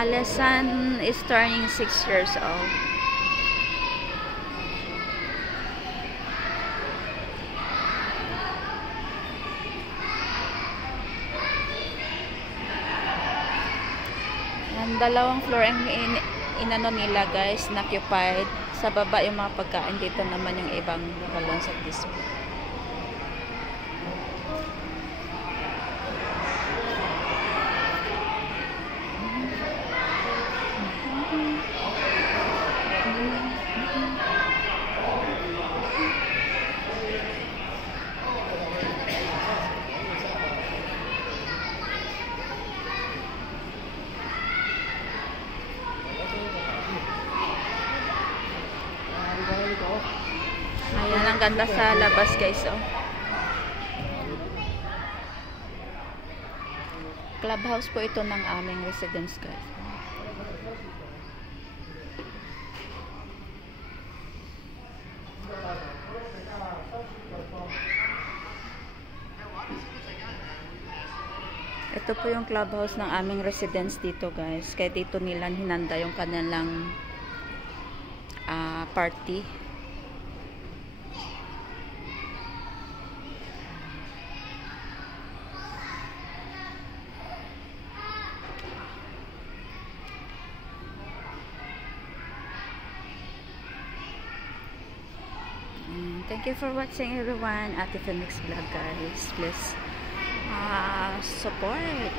Alison is turning 6 years old. Yan, dalawang floor ang inano nila guys, na-occupied. Sa baba yung mga pagkain, dito naman yung ibang balon sa display. Ayan, ang ganda sa labas guys, oh. Clubhouse po ito ng aming residence guys. Ito po yung clubhouse ng aming residence dito guys. Kaya dito nila hinanda yung kanilang party. Thank you for watching everyone. Ate Phoenix Vlog guys. Please support,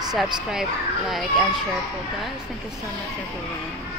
subscribe, like, and share po guys. Thank you so much everyone.